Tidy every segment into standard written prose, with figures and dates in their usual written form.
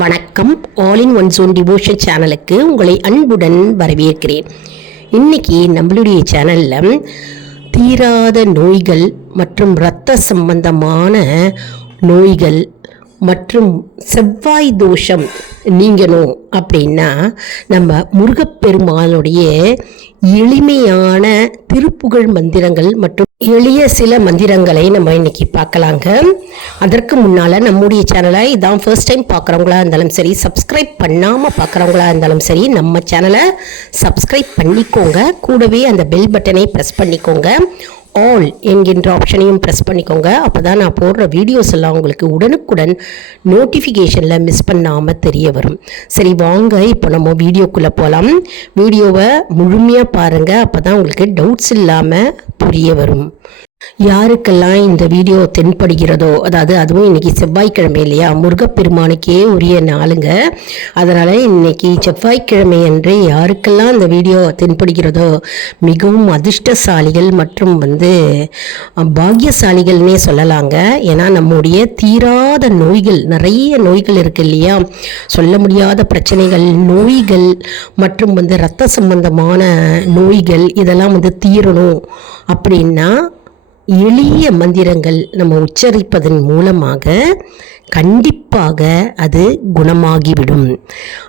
வணக்கம். All in one zone devotion சேனலுக்கு உங்களை அன்புடன் வரவேற்கிறேன். இன்னைக்கு நம்மளுடைய சேனலில் தீராத நோய்கள் மற்றும் இரத்த சம்பந்தமான நோய்கள் மற்றும் செவ்வாய் தோஷம் நீங்கணும் அப்படின்னா நம்ம முருகப்பெருமானுடைய எளிமையான திருப்புகழ் மந்திரங்கள் மற்றும் எளிய சில மந்திரங்களை நம்ம இன்னைக்கு பார்க்கலாங்க. அதற்கு முன்னால் நம்முடைய சேனலை இதான் ஃபர்ஸ்ட் டைம் பார்க்குறவங்களா இருந்தாலும் சரி, சப்ஸ்கிரைப் பண்ணாமல் பார்க்குறவங்களா இருந்தாலும் சரி, நம்ம சேனலை சப்ஸ்கிரைப் பண்ணிக்கோங்க. கூடவே அந்த பெல் பட்டனை ப்ரெஸ் பண்ணிக்கோங்க. ஆல் என்கின்ற ஆப்ஷனையும் ப்ரெஸ் பண்ணிக்கோங்க. அப்போ தான் நான் போடுற வீடியோஸ் எல்லாம் உங்களுக்கு உடனுக்குடன் நோட்டிஃபிகேஷனில் மிஸ் பண்ணாமல் தெரிய வரும். சரி, வாங்க இப்போ நம்ம வீடியோக்குள்ளே போகலாம். வீடியோவை முழுமையாக பாருங்கள். அப்போ தான் உங்களுக்கு டவுட்ஸ் இல்லாமல் புரிய வரும். யாருக்கெல்லாம் இந்த வீடியோ தென்படுகிறதோ, அதாவது அதுவும் இன்றைக்கி செவ்வாய்க்கிழமை இல்லையா, முருகப்பெருமானுக்கே உரிய நாளுங்க. அதனால் இன்றைக்கி செவ்வாய்க்கிழமை அன்று யாருக்கெல்லாம் இந்த வீடியோ தென்படுகிறதோ மிகவும் அதிர்ஷ்டசாலிகள் மற்றும் பாக்கியசாலிகள்னே சொல்லலாங்க. ஏன்னா நம்முடைய தீராத நோய்கள், நிறைய நோய்கள் இருக்குது இல்லையா, சொல்ல முடியாத பிரச்சனைகள், நோய்கள் மற்றும் இரத்த சம்பந்தமான நோய்கள், இதெல்லாம் தீரணும் அப்படின்னா எளிய மந்திரங்கள் நம்ம உச்சரிப்பதன் மூலமாக கண்டிப்பாக அது குணமாகிவிடும்.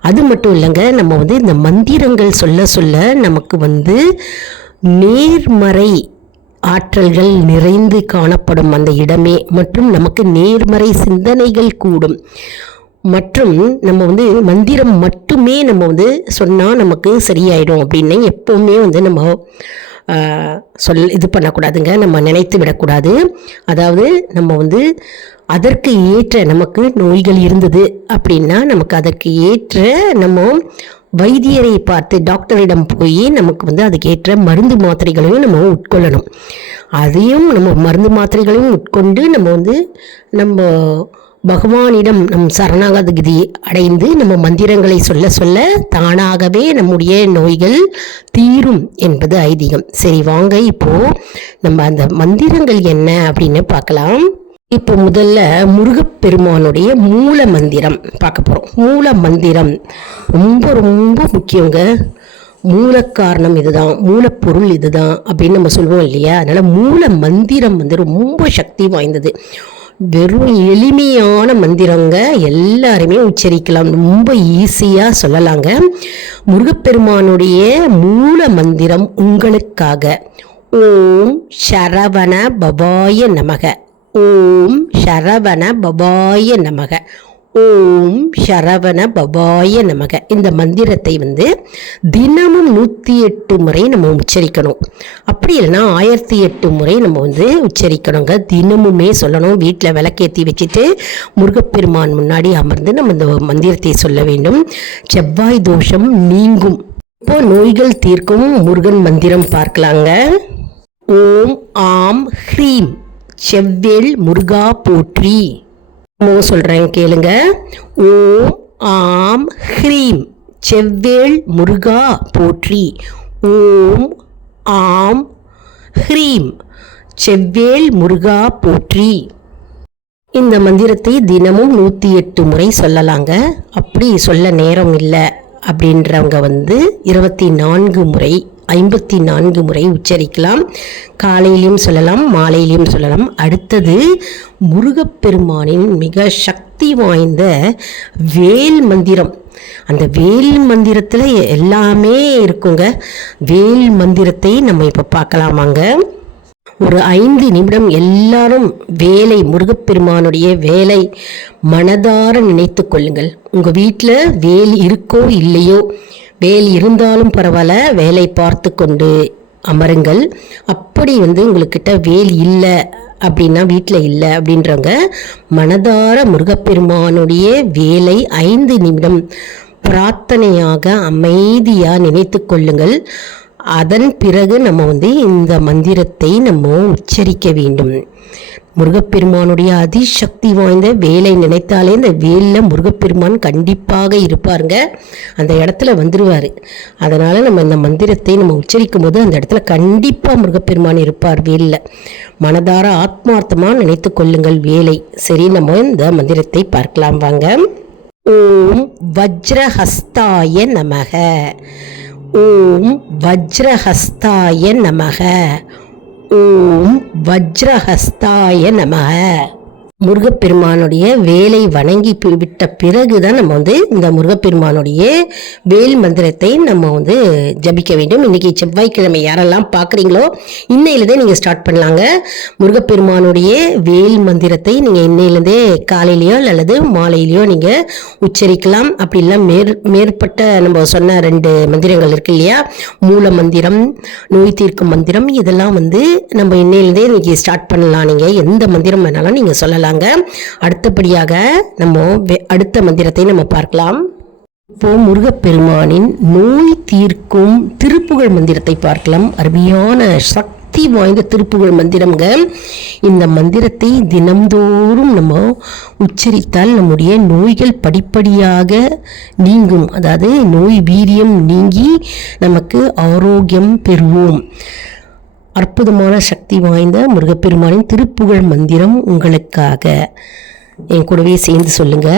அது மட்டும் இல்லைங்க, நம்ம இந்த மந்திரங்கள் சொல்ல சொல்ல நமக்கு நேர்மறை ஆற்றல்கள் நிறைந்து காணப்படும் அந்த இடமே, மற்றும் நமக்கு நேர்மறை சிந்தனைகள் கூடும். மற்றும் நம்ம மந்திரம் மட்டுமே நம்ம சொன்னால் நமக்கு சரியாயிடும் அப்படின்னு எப்போவுமே நம்ம இது பண்ணக்கூடாதுங்க, நம்ம நினைத்து விடக்கூடாது. அதாவது நம்ம அதற்கு ஏற்ற, நமக்கு நோய்கள் இருந்தது அப்படின்னா நமக்கு அதற்கு ஏற்ற நம்ம வைத்தியரை பார்த்து, டாக்டரிடம் போய் நமக்கு அதுக்கு ஏற்ற மருந்து மாத்திரைகளையும் நம்ம உட்கொள்ளணும். அதையும் நம்ம மருந்து மாத்திரைகளையும் உட்கொண்டு நம்ம பகவானிடம் நம் சரணாகதி அடைந்து நம்ம மந்திரங்களை சொல்ல சொல்ல தானாகவே நம்முடைய நோய்கள் தீரும் என்பது ஐதீகம். சரி, வாங்க இப்போ நம்ம அந்த மந்திரங்கள் என்ன அப்படின்னு பார்க்கலாம். இப்போ முதல்ல முருகப்பெருமானுடைய மூல மந்திரம் பார்க்க போகிறோம். மூல மந்திரம் ரொம்ப ரொம்ப முக்கியங்க. மூல காரணம் இதுதான், மூலப்பொருள் இதுதான் அப்படின்னு நம்ம சொல்லுவோம் இல்லையா. அதனால் மூல மந்திரம் ரொம்ப சக்தி வாய்ந்தது. வெறும் எளிமையான மந்திரங்க, எல்லாருமே உச்சரிக்கலாம், ரொம்ப ஈஸியாக சொல்லலாங்க. முருகப்பெருமானுடைய மூல மந்திரம் உங்களுக்காக. ஓம் சரவண பவாய நமக, ஓம் சரவண பவாய நமக, ஓம் சரவண பவாய நமக. இந்த மந்திரத்தை தினமும் 108 முறை நம்ம உச்சரிக்கணும். அப்படி இல்லைன்னா 1008 முறை நம்ம உச்சரிக்கணுங்க. தினமுமே சொல்லணும். வீட்டில் விளக்கேற்றி வச்சுட்டு முருகப்பெருமான் முன்னாடி அமர்ந்து நம்ம இந்த மந்திரத்தை சொல்ல வேண்டும். செவ்வாய் தோஷம் நீங்கும். இப்போ நோய்கள் தீர்க்கும் முருகன் மந்திரம் பார்க்கலாங்க. ஓம் ஆம் ஹ்ரீம் செவ்வேல் முருகா போற்றி. சொல்கிறேன் கேளுங்க. ஓம் ஆம் ஹ்ரீம் செவ்வேல் முருகா போற்றி. ஓம் ஆம் ஹ்ரீம் செவ்வேல் முருகா போற்றி. இந்த மந்திரத்தை தினமும் 108 முறை சொல்லலாங்க. அப்படி சொல்ல நேரம் இல்லை அப்படின்றவங்க 24 முறை 54 முறை உச்சரிக்கலாம். காலையிலையும் சொல்லலாம், மாலையிலையும் சொல்லலாம். அடுத்தது முருகப்பெருமானின் மிக சக்தி வாய்ந்த வேல் மந்திரம். அந்த வேல் மந்திரத்தில் எல்லாமே இருக்குங்க. வேல் மந்திரத்தை நம்ம இப்போ பார்க்கலாமாங்க. ஒரு 5 நிமிடம் எல்லாரும் வேலை, முருகப்பெருமானுடைய வேலை மனதார நினைத்து கொள்ளுங்கள். உங்கள் வீட்டில் வேல் இருக்கோ இல்லையோ, வேல் இருந்தாலும் பரவாயில்ல, வேலை பார்த்து கொண்டு அமருங்கள். அப்படி உங்கள்கிட்ட வேல் இல்லை அப்படின்னா, வீட்டில் இல்லை அப்படின்றவங்க மனதார முருகப்பெருமானுடைய வேலை 5 நிமிடம் பிரார்த்தனையாக அமைதியாக நினைத்து கொள்ளுங்கள். அதன் பிறகு நம்ம இந்த மந்திரத்தை நம்ம உச்சரிக்க வேண்டும். முருகப்பெருமானுடைய அதிசக்தி வாய்ந்த வேலை நினைத்தாலே இந்த வேலில் முருகப்பெருமான் கண்டிப்பாக இருப்பாருங்க. அந்த இடத்துல வந்துடுவார். அதனால் நம்ம இந்த மந்திரத்தை நம்ம உச்சரிக்கும் போது அந்த இடத்துல கண்டிப்பாக முருகப்பெருமான் இருப்பார் வேலில். மனதார ஆத்மார்த்தமாக நினைத்து கொள்ளுங்கள் வேலை. சரி, நம்ம இந்த மந்திரத்தை பார்க்கலாம் வாங்க. ஓம் வஜ்ரஹஸ்தாய நமக. ஓம் வஜ்ரஹஸ்தாய நமக. ஓம் வஜ்ரஹஸ்தாய நமக. முருகப்பெருமானுடைய வேலை வணங்கி விட்ட பிறகு தான் நம்ம வந்து இந்த முருகப்பெருமானுடைய வேல் மந்திரத்தை நம்ம வந்து ஜபிக்க வேண்டும். இன்றைக்கி செவ்வாய்க்கிழமை யாரெல்லாம் பார்க்குறீங்களோ இன்னையிலேருந்தே நீங்கள் ஸ்டார்ட் பண்ணலாங்க. முருகப்பெருமானுடைய வேல் மந்திரத்தை நீங்கள் இன்னையிலேருந்தே காலையிலையோ அல்லது மாலையிலையோ நீங்கள் உச்சரிக்கலாம். அப்படி இல்லை மேற்பட்ட நம்ம சொன்ன 2 மந்திரங்கள் இருக்கு இல்லையா, மூல மந்திரம், நோய் தீர்க்கும் மந்திரம், இதெல்லாம் வந்து நம்ம இன்னையிலேருந்தே இன்றைக்கி ஸ்டார்ட் பண்ணலாம். நீங்கள் எந்த மந்திரம் வேணாலும் நீங்கள் சொல்லலாம். அடுத்தபடியாக நம்ம அடுத்த மந்திரத்தை நம்ம பார்க்கலாம். இப்போ முருகப்பெருமானின் நோய் தீர்க்கும் திருப்புகழ் மந்திரத்தை பார்க்கலாம். அருமையான சக்தி வாய்ந்த திருப்புகழ் மந்திரம்ங்க. இந்த மந்திரத்தை தினம்தோறும் நம்ம உச்சரித்தால் நம்முடைய நோய்கள் படிப்படியாக நீங்கும். அதாவது நோய் வீரியம் நீங்கி நமக்கு ஆரோக்கியம் பெறுவோம். அற்புதமான சக்தி வாய்ந்த முருகப்பெருமானின் திருப்புகழ் மந்திரம் உங்களுக்காக. என் கூடவே சேர்ந்து சொல்லுங்க.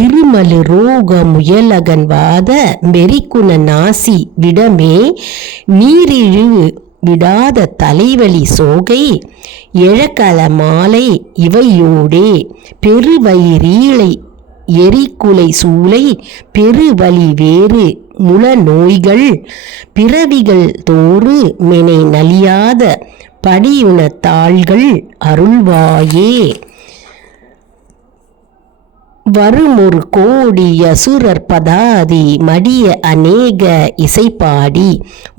இருமலு ரோக முயலகன் வாத மெரிக்குண நாசி விடமே நீரிழிவு விடாத தலைவலி சோகை எழக்கல மாலை இவையோடே பெருவயிரீழை எரிக்குலை சூளை பெருவலி வேறு முல நோய்கள் பிறவிகள் தோறு மெனை நலியாத படியுண தாள்கள் அருள்வாயே. வருமொரு கோடி அசுரர் பதாதி மடிய அநேக இசைப்பாடி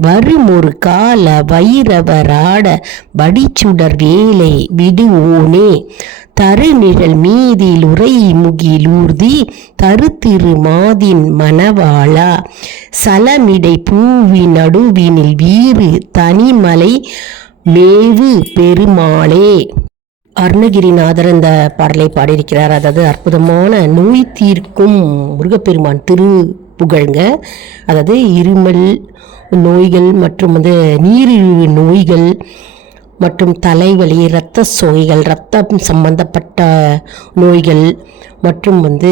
வருமொரு கால வைரவராட வடிச்சுடர் வேலை விடுவோனே தருநிழல் மீதில் உரை முகிலூர்தி தருத்திரு மாதின் மணவாளா சலமிடை பூவி நடுவினில் வீறு தனிமலை மேவு பெருமாளே. அருணகிரிநாதர் இந்த பாடலை பாடியிருக்கிறார். அதாவது அற்புதமான நோய் தீர்க்கும் முருகப்பெருமான் திருப்புகழ்ங்க. அதாவது இருமல் நோய்கள் மற்றும் வந்து நீரிழிவு நோய்கள் மற்றும் தலைவலி, இரத்த சோகைகள், இரத்தம் சம்பந்தப்பட்ட நோய்கள் மற்றும் வந்து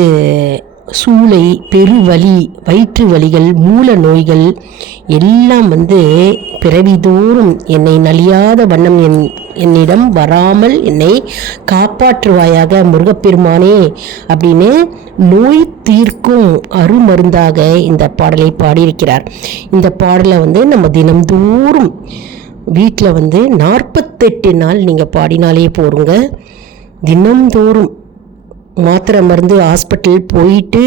சூளை, பெருவலி, வயிற்று வலிகள், மூல நோய்கள் எல்லாம் வந்து பிறவிதோறும் என்னை நலியாத வண்ணம் என்னிடம் வராமல் என்னை காப்பாற்றுவாயாக முருகப்பெருமானே அப்படின்னு நோய் தீர்க்கும் அருமருந்தாக இந்த பாடலை பாடியிருக்கிறார். இந்த பாடலை வந்து நம்ம தினம்தோறும் வீட்டில் வந்து 48 நாள் நீங்கள் பாடினாலே போருங்க. தினம்தோறும் மாத்திரை மருந்து ஹாஸ்பிட்டல் போயிட்டு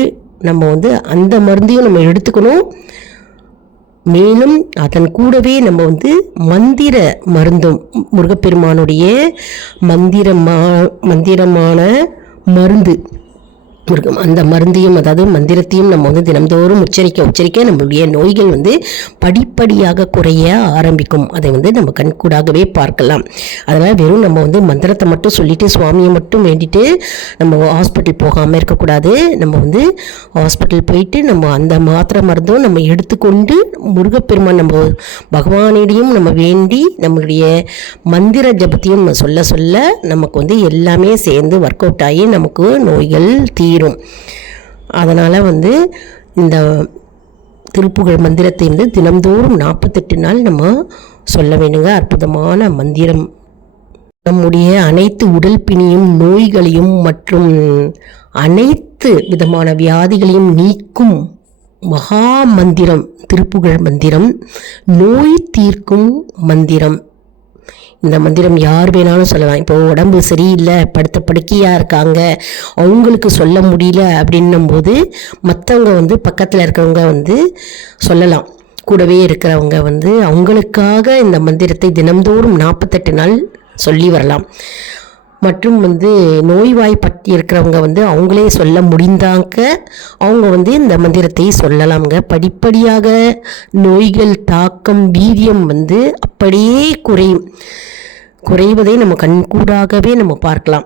நம்ம வந்து அந்த மருந்தையும் நம்ம எடுத்துக்கணும். மேலும் அதன் கூடவே நம்ம வந்து மந்திர மருந்தும் முருகப்பெருமானுடைய மந்திரமான மருந்து அந்த மருந்தையும் அதாவது மந்திரத்தையும் நம்ம வந்து தினம்தோறும் உச்சரிக்க நம்மளுடைய நோய்கள் வந்து படிப்படியாக குறைய ஆரம்பிக்கும். அதை வந்து நம்ம கண்கூடாகவே பார்க்கலாம். அதனால் வெறும் நம்ம வந்து மந்திரத்தை மட்டும் சொல்லிட்டு சுவாமியை மட்டும் வேண்டிட்டு நம்ம ஹாஸ்பிட்டல் போகாமல் இருக்கக்கூடாது. நம்ம வந்து ஹாஸ்பிட்டல் போயிட்டு நம்ம அந்த மாத்திரை மருந்தும் நம்ம எடுத்துக்கொண்டு முருகப்பெருமான் நம்ம பகவானிடையும் நம்ம வேண்டி நம்மளுடைய மந்திர ஜபத்தையும் நம்ம சொல்ல நமக்கு வந்து எல்லாமே சேர்ந்து ஒர்க் அவுட் ஆகி நமக்கு நோய்கள் தீரும். அதனால் வந்து இந்த திருப்புகழ் மந்திரத்தை வந்து தினம்தோறும் 48 நாள் நம்ம சொல்ல வேணுங்க. அற்புதமான மந்திரம். நம்முடைய அனைத்து உடல் பிணியும் நோய்களையும் மற்றும் அனைத்து விதமான வியாதிகளையும் நீக்கும் மகா மந்திரம் திருப்புகழ் மந்திரம், நோய் தீர்க்கும் மந்திரம். இந்த மந்திரம் யார் வேணாலும் சொல்லலாம். இப்போ உடம்பு சரியில்லை, படுத்த படுக்கையாக இருக்காங்க, அவங்களுக்கு சொல்ல முடியல அப்படின்னும் போது மற்றவங்க வந்து பக்கத்தில் இருக்கிறவங்க வந்து சொல்லலாம். கூடவே இருக்கிறவங்க வந்து அவங்களுக்காக இந்த மந்திரத்தை தினம்தோறும் 48 நாள் சொல்லி வரலாம். மற்றும் வந்து நோய்வாய்ப்பட்டு இருக்கிறவங்க வந்து அவங்களே சொல்ல முடிந்தாங்க அவங்க வந்து இந்த மந்திரத்தை சொல்லலாம்ங்க. படிப்படியாக நோய்கள் தாக்கம் வீரியம் வந்து அப்படியே குறைவதை நம்ம கண்கூடாகவே நம்ம பார்க்கலாம்.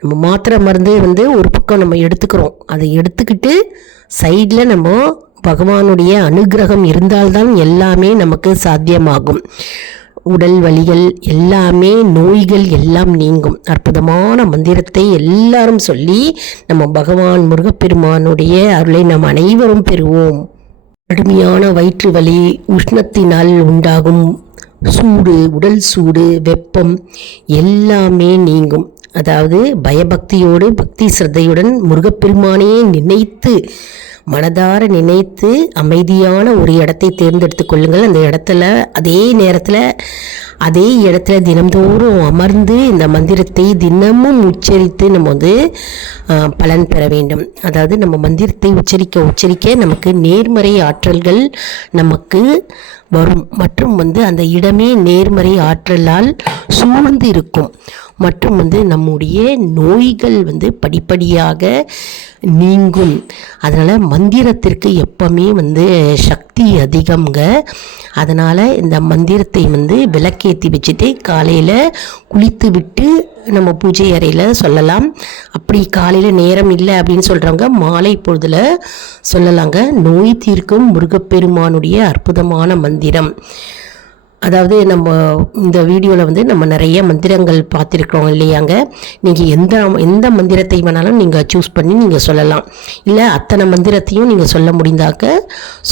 நம்ம மாத்திரை மருந்து வந்து ஒரு பக்கம் நம்ம எடுத்துக்கிறோம், அதை எடுத்துக்கிட்டு சைடில் நம்ம பகவானுடைய அனுகிரகம் இருந்தால்தான் எல்லாமே நமக்கு சாத்தியமாகும். உடல் வலிகள் எல்லாமே, நோய்கள் எல்லாம் நீங்கும். அற்புதமான மந்திரத்தை எல்லாரும் சொல்லி நம்ம பகவான் முருகப்பெருமானுடைய அருளை நாம் அனைவரும் பெறுவோம். கடுமையான வயிற்று வலி, உஷ்ணத்தினால் உண்டாகும் சூடு, உடல் சூடு, வெப்பம் எல்லாமே நீங்கும். அதாவது பயபக்தியோடு, பக்தி சிரத்தையுடன் முருகப்பெருமானையே நினைத்து, மனதார நினைத்து அமைதியான ஒரு இடத்தை தேர்ந்தெடுத்து கொள்ளுங்கள். அந்த இடத்துல அதே இடத்துல தினம்தோறும் அமர்ந்து இந்த மந்திரத்தை தினமும் உச்சரித்து நம்ம பலன் பெற வேண்டும். அதாவது நம்ம மந்திரத்தை உச்சரிக்க நமக்கு நேர்மறை ஆற்றல்கள் நமக்கு வரும். மற்றும் அந்த இடமே நேர்மறை ஆற்றலால் சூழ்ந்து இருக்கும். மற்றும் நம்முடைய நோய்கள் படிப்படியாக நீங்கும். அதனால் மந்திரத்திற்கு எப்பவுமே சக்தி அதிகம்ங்க. அதனால் இந்த மந்திரத்தை விளக்கேற்றி வச்சுட்டு காலையில் குளித்து விட்டு நம்ம பூஜை அறையில் சொல்லலாம். அப்படி காலையில் நேரம் இல்லை அப்படின்னு சொல்கிறவங்க மாலை பொழுதில் சொல்லலாங்க. நோய் தீர்க்கும் முருகப்பெருமானுடைய அற்புதமான மந்திரம். அதாவது நம்ம இந்த வீடியோவில் நம்ம நிறைய மந்திரங்கள் பார்த்துருக்குறோம் இல்லையாங்க. நீங்கள் எந்த மந்திரத்தை வேணாலும் நீங்கள் சூஸ் பண்ணி நீங்கள் சொல்லலாம். இல்லை அத்தனை மந்திரத்தையும் நீங்கள் சொல்ல முடிந்தாக்க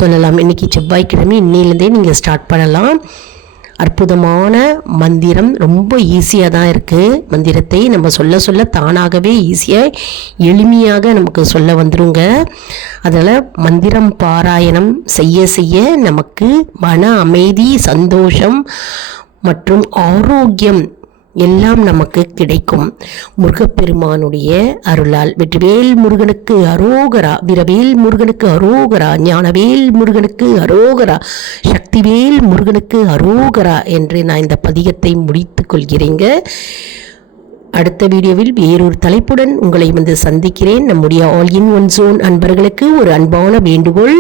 சொல்லலாம். இன்றைக்கி செவ்வாய்க்கிழமை, இன்னிலேருந்தே நீங்கள் ஸ்டார்ட் பண்ணலாம். அற்புதமான மந்திரம், ரொம்ப ஈஸியாக தான் இருக்குது. மந்திரத்தை நம்ம சொல்ல தானாகவே ஈஸியாக எளிமையாக நமக்கு சொல்ல வந்துருங்க. அதனால் மந்திரம் பாராயணம் செய்ய நமக்கு மன அமைதி, சந்தோஷம் மற்றும் ஆரோக்கியம் எல்லாம் நமக்கு கிடைக்கும். முருகப்பெருமானுடைய அருளால். வெற்றிவேல் முருகனுக்கு அரோகரா, வீரவேல் முருகனுக்கு அரோகரா, ஞானவேல் முருகனுக்கு அரோகரா, சக்திவேல் முருகனுக்கு அரோகரா என்று நான் இந்த பதிகத்தை முடித்து கொள்கிறேங்க. அடுத்த வீடியோவில் வேறொரு தலைப்புடன் உங்களை சந்திக்கிறேன். நம்முடைய ஆல் இன் ஒன் ஜோன் அன்பர்களுக்கு ஒரு அன்பான வேண்டுகோள்.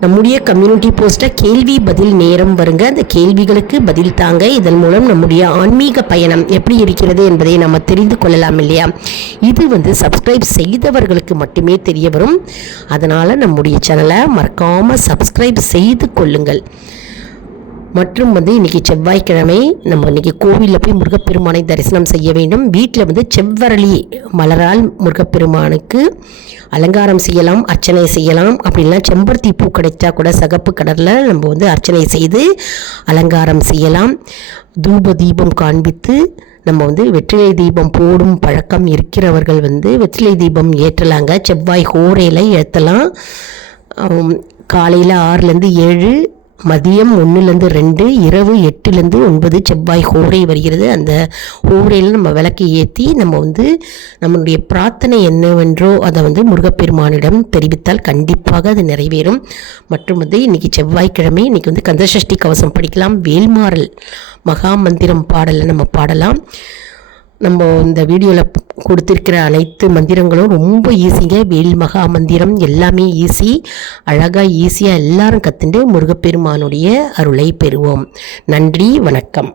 நம்முடைய கம்யூனிட்டி போஸ்ட்டை கேள்வி பதில் நேரம் வருங்க. அந்த கேள்விகளுக்கு பதில் தாங்க. இதன் மூலம் நம்முடைய ஆன்மீக பயணம் எப்படி இருக்கிறது என்பதை நம்ம தெரிந்து கொள்ளலாம் இல்லையா. இது சப்ஸ்கிரைப் செய்தவர்களுக்கு மட்டுமே தெரிய வரும். அதனால் நம்முடைய சேனலை மறக்காமல் சப்ஸ்கிரைப் செய்து கொள்ளுங்கள். மற்றும் இன்றைக்கி செவ்வாய்க்கிழமை நம்ம இன்றைக்கி கோவிலில் போய் முருகப்பெருமானை தரிசனம் செய்ய வேண்டும். வீட்டில் செவ்வரளி மலரால் முருகப்பெருமானுக்கு அலங்காரம் செய்யலாம், அர்ச்சனை செய்யலாம். அப்படின்னா செம்பருத்தி பூ கிடைச்சா கூட சிகப்பு கலரில் நம்ம அர்ச்சனை செய்து அலங்காரம் செய்யலாம். தூப தீபம் காண்பித்து நம்ம வெற்றிலை தீபம் போடும் பழக்கம் இருக்கிறவர்கள் வெற்றிலை தீபம் ஏற்றலாங்க. செவ்வாய் ஹோரையில் ஏற்றலாம். காலையில் 6லேருந்து 7, மதியம் 1லேருந்து 2, இரவு 8லேருந்து 9 செவ்வாய் ஹோரை வருகிறது. அந்த ஹோரையில் நம்ம விளக்கு ஏற்றி நம்ம நம்மளுடைய பிரார்த்தனை என்னவென்றோ அதை முருகப்பெருமானிடம் தெரிவித்தால் கண்டிப்பாக அது நிறைவேறும். மற்றும் இன்றைக்கி செவ்வாய்க்கிழமை, இன்றைக்கி கந்தசஷ்டி கவசம் படிக்கலாம். வேல்மாறல் மகா மந்திரம் பாடலை நம்ம பாடலாம். நம்ம இந்த வீடியோவில் கொடுத்துருக்கிற அனைத்து மந்திரங்களும் ரொம்ப ஈஸிங்க. வேல் மகா மந்திரம் எல்லாமே ஈஸி. அழகாக ஈஸியாக எல்லாரும் கற்றுண்டு முருகப்பெருமானுடைய அருளை பெறுவோம். நன்றி, வணக்கம்.